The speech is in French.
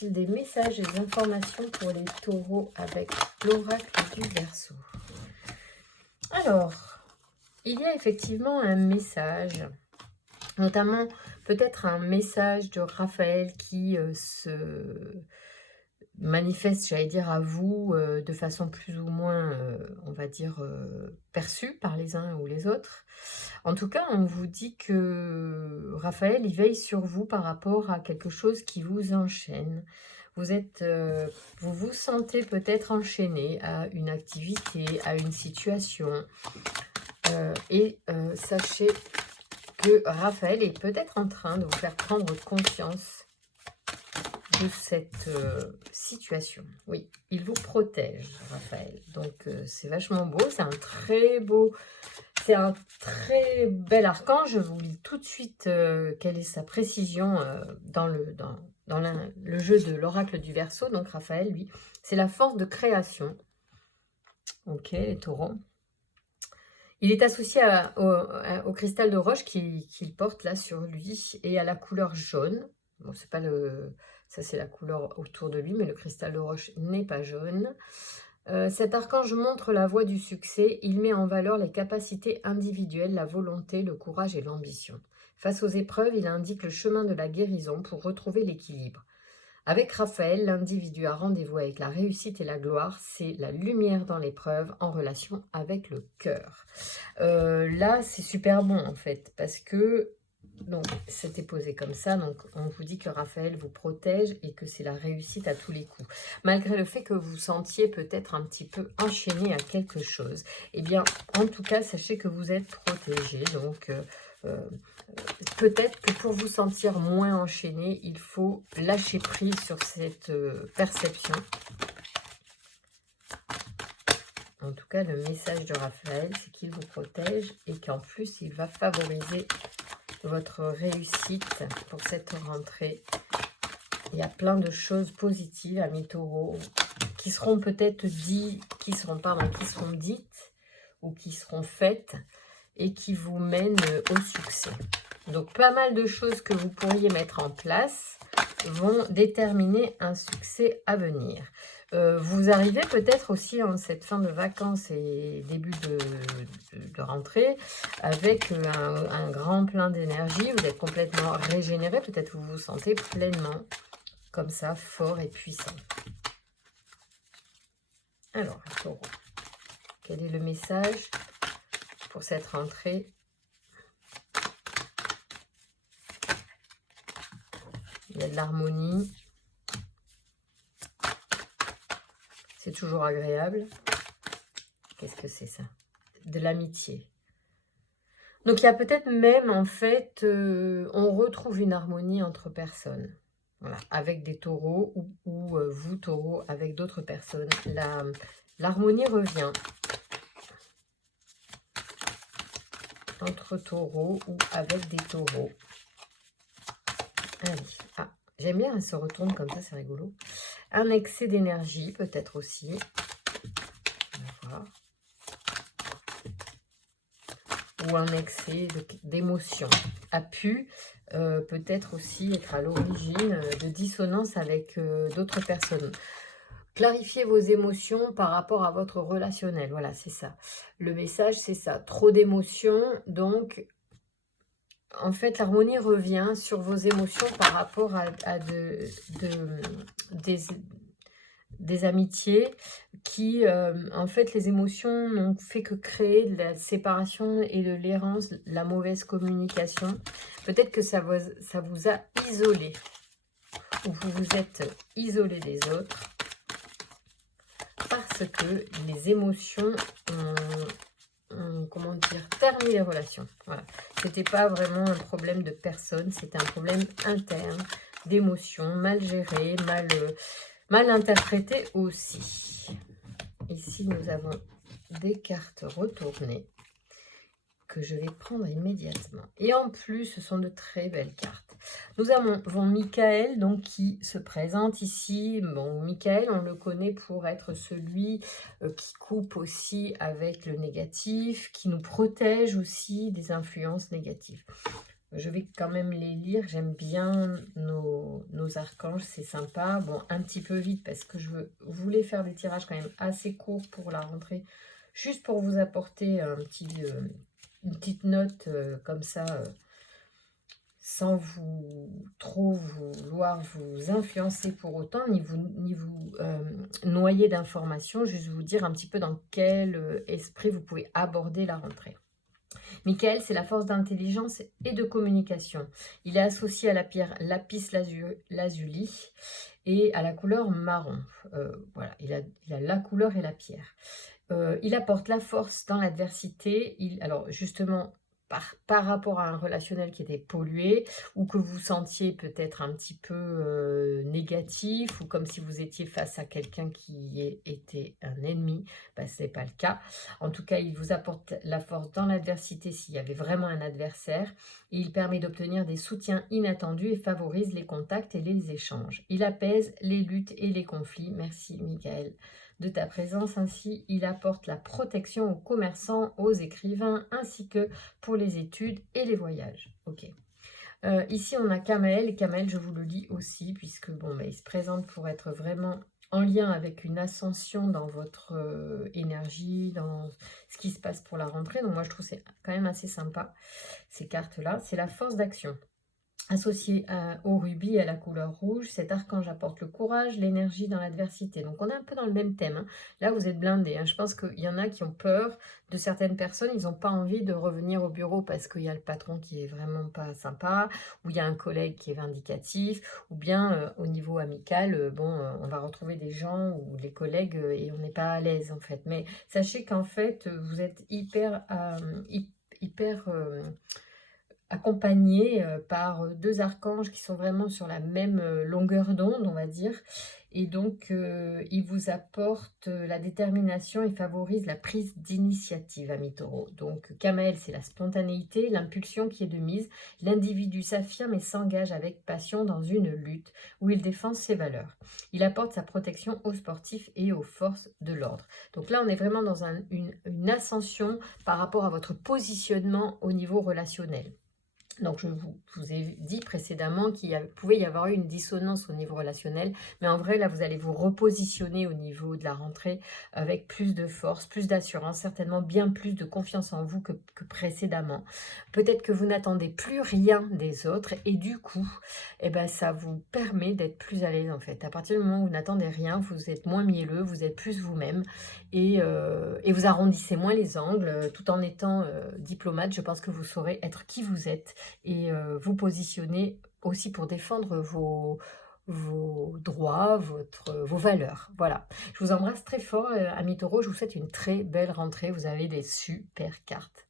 Des messages et des informations pour les taureaux avec l'oracle du Verseau. Alors, il y a effectivement un message, notamment peut-être un message de Raphaël qui se manifeste, j'allais dire, à vous de façon plus ou moins, on va dire, perçue par les uns ou les autres. En tout cas, on vous dit que Raphaël, il veille sur vous par rapport à quelque chose qui vous enchaîne. Vous vous sentez peut-être enchaîné à une activité, à une situation. Sachez que Raphaël est peut-être en train de vous faire prendre conscience de cette situation. Oui, il vous protège, Raphaël. Donc, c'est vachement beau. C'est un très beau... C'est un très bel archange. Je vous lis tout de suite quelle est sa précision dans le jeu de l'oracle du Verseau. Donc, Raphaël, lui, c'est la force de création. Ok, les taureaux. Il est associé au cristal de roche qu'il porte là sur lui et à la couleur jaune. Bon, c'est pas le... Ça, c'est la couleur autour de lui, mais le cristal de roche n'est pas jaune. Cet archange montre la voie du succès. Il met en valeur les capacités individuelles, la volonté, le courage et l'ambition. Face aux épreuves, il indique le chemin de la guérison pour retrouver l'équilibre. Avec Raphaël, l'individu a rendez-vous avec la réussite et la gloire. C'est la lumière dans l'épreuve en relation avec le cœur. Là, c'est super bon en fait, parce que donc c'était posé comme ça, donc on vous dit que Raphaël vous protège et que c'est la réussite à tous les coups. Malgré le fait que vous sentiez peut-être un petit peu enchaîné à quelque chose, eh bien, en tout cas, sachez que vous êtes protégé. Donc, peut-être que pour vous sentir moins enchaîné, il faut lâcher prise sur cette perception. En tout cas, le message de Raphaël, c'est qu'il vous protège et qu'en plus, il va favoriser votre réussite pour cette rentrée. Il y a plein de choses positives, amis taureaux, qui seront peut-être dites ou qui seront faites et qui vous mènent au succès. Donc, pas mal de choses que vous pourriez mettre en place vont déterminer un succès à venir. Vous arrivez peut-être aussi en cette fin de vacances et début de rentrée avec un grand plein d'énergie. Vous êtes complètement régénéré. Peut-être vous vous sentez pleinement comme ça, fort et puissant. Alors, taureau, quel est le message pour cette rentrée? Il y a de l'harmonie. C'est toujours agréable. Qu'est-ce que c'est ça? De l'amitié. Donc, il y a peut-être même, en fait, on retrouve une harmonie entre personnes. Voilà, avec des taureaux ou vous, taureaux, avec d'autres personnes. L'harmonie revient entre taureaux ou avec des taureaux. Allez, ah, j'aime bien, elle se retourne comme ça, c'est rigolo. Un excès d'énergie, peut-être aussi. On va voir. Ou un excès d'émotion a pu peut-être aussi être à l'origine de dissonance avec d'autres personnes. Clarifiez vos émotions par rapport à votre relationnel. Voilà, c'est ça. Le message, c'est ça. Trop d'émotions, donc... En fait, l'harmonie revient sur vos émotions par rapport à des amitiés qui, en fait, les émotions n'ont fait que créer de la séparation et de l'errance, la mauvaise communication. Peut-être que ça vous a isolé, ou vous vous êtes isolé des autres, parce que les émotions ont, comment dire, terni les relations. Voilà. C'était pas vraiment un problème de personne, c'était un problème interne, d'émotions, mal gérées, mal interprété aussi. Ici, nous avons des cartes retournées que je vais prendre immédiatement. Et en plus, ce sont de très belles cartes. Nous avons Michael, donc, qui se présente ici. Bon, Michael, on le connaît pour être celui qui coupe aussi avec le négatif, qui nous protège aussi des influences négatives. Je vais quand même les lire. J'aime bien nos archanges, c'est sympa. Bon, un petit peu vite parce que je voulais faire des tirages quand même assez courts pour la rentrée. Juste pour vous apporter une petite note comme ça, sans trop vouloir vous influencer pour autant, ni vous noyer d'informations. Juste vous dire un petit peu dans quel esprit vous pouvez aborder la rentrée. Michael, c'est la force d'intelligence et de communication. Il est associé à la pierre lapis lazuli et à la couleur marron. Voilà, il a la couleur et la pierre. Il apporte la force dans l'adversité. Alors justement, par rapport à un relationnel qui était pollué ou que vous sentiez peut-être un petit peu négatif ou comme si vous étiez face à quelqu'un qui était un ennemi, ce n'est pas le cas. En tout cas, il vous apporte la force dans l'adversité s'il y avait vraiment un adversaire. Et il permet d'obtenir des soutiens inattendus et favorise les contacts et les échanges. Il apaise les luttes et les conflits. Merci Michael de ta présence. Ainsi, il apporte la protection aux commerçants, aux écrivains, ainsi que pour les études et les voyages. Ok. Ici, on a Kamael. Et Kamael, je vous le lis aussi, puisque bon, il se présente pour être vraiment en lien avec une ascension dans votre énergie, dans ce qui se passe pour la rentrée. Donc moi, je trouve que c'est quand même assez sympa, ces cartes-là. C'est la force d'action. Associé au rubis et à la couleur rouge, cet archange apporte le courage, l'énergie dans l'adversité. Donc on est un peu dans le même thème. Hein. Là, vous êtes blindés. Hein. Je pense qu'il y en a qui ont peur de certaines personnes. Ils n'ont pas envie de revenir au bureau parce qu'il y a le patron qui est vraiment pas sympa, ou il y a un collègue qui est vindicatif, ou bien au niveau amical, on va retrouver des gens ou des collègues et on n'est pas à l'aise en fait. Mais sachez qu'en fait, vous êtes hyper accompagné par deux archanges qui sont vraiment sur la même longueur d'onde, on va dire. Et donc, ils vous apportent la détermination et favorisent la prise d'initiative, amis taureaux. Donc, Kamael, c'est la spontanéité, l'impulsion qui est de mise. L'individu s'affirme et s'engage avec passion dans une lutte où il défend ses valeurs. Il apporte sa protection aux sportifs et aux forces de l'ordre. Donc là, on est vraiment dans une ascension par rapport à votre positionnement au niveau relationnel. Donc, je vous ai dit précédemment qu'il pouvait y avoir eu une dissonance au niveau relationnel. Mais en vrai, là, vous allez vous repositionner au niveau de la rentrée avec plus de force, plus d'assurance, certainement bien plus de confiance en vous que précédemment. Peut-être que vous n'attendez plus rien des autres et du coup, ça vous permet d'être plus à l'aise en fait. À partir du moment où vous n'attendez rien, vous êtes moins mielleux, vous êtes plus vous-même et vous arrondissez moins les angles tout en étant diplomate. Je pense que vous saurez être qui vous êtes et vous positionner aussi pour défendre vos droits, vos valeurs. Voilà. Je vous embrasse très fort, amis taureaux. Je vous souhaite une très belle rentrée. Vous avez des super cartes.